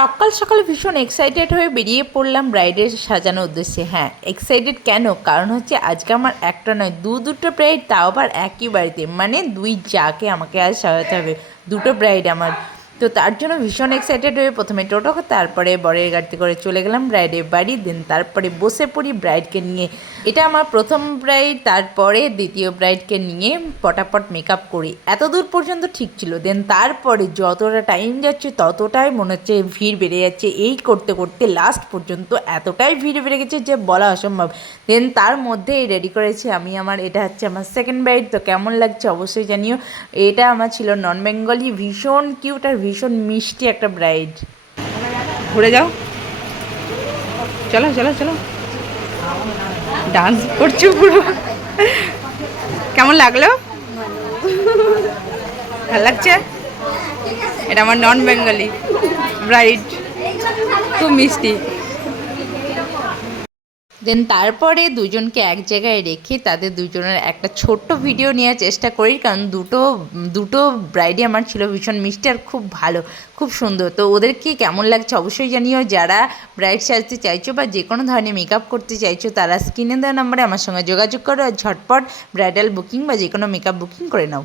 সকাল সকাল ভীষণ এক্সাইটেড হয়ে বেরিয়ে পড়লাম ব্রাইডের সাজানোর উদ্দেশ্যে। হ্যাঁ, এক্সাইটেড কেন? কারণ হচ্ছে আজকে আমার একটা নয় দুটো ব্রাইড, তাও আবার একই বাড়িতে, মানে দুই যাকে আমাকে আজ সাজাতে হবে, দুটো ব্রাইড আমার। তো তার জন্য ভীষণ এক্সাইটেড হয়ে প্রথমে টোটো, তারপরে বরের গাড়িতে করে চলে গেলাম ব্রাইডের বাড়ি। দেন তারপরে বসে পড়ি ব্রাইডকে নিয়ে। এটা আমার প্রথম ব্রাইড, তারপরে দ্বিতীয় ব্রাইডকে নিয়ে পটাপট মেকআপ করি। এত দূর পর্যন্ত ঠিক ছিল। দেন তারপরে যতটা টাইম যাচ্ছে ততটাই মনে হচ্ছে ভিড় বেড়ে যাচ্ছে। এই করতে করতে লাস্ট পর্যন্ত এতটাই ভিড় বেড়ে গেছে যে বলা অসম্ভব। দেন তার মধ্যেই রেডি করেছি আমি আমার, এটা হচ্ছে আমার সেকেন্ড ব্রাইড। তো কেমন লাগছে অবশ্যই জানিও। এটা আমার ছিল নন বেঙ্গলি, ভীষণ কিউট আর ভীষণ মিষ্টি একটা ব্রাইড। ঘুরে যাও, চলো চলো চলো, ডান্স করছো পুরো। কেমন লাগলো? ভালো লাগছে? এটা আমার নন বেঙ্গলি ব্রাইড, খুব মিষ্টি। দেন তারপরে দুজনকে এক জায়গায় রেখে তাদের দুজনের একটা ছোট্ট ভিডিও নেওয়ার চেষ্টা করি, কারণ দুটো দুটো ব্রাইডই আমার ছিল ভীষণ মিষ্টি আর খুব ভালো, খুব সুন্দর। তো ওদেরকে কেমন লাগছে অবশ্যই জানিও। যারা ব্রাইড সাজতে চাইছো বা যে কোনো ধরনের মেকআপ করতে চাইছো, তারা স্ক্রিনে দেওয়া নম্বরে আমার সঙ্গে যোগাযোগ করো আর ঝটপট ব্রাইডাল বুকিং বা যে কোনো মেকআপ বুকিং করে নাও।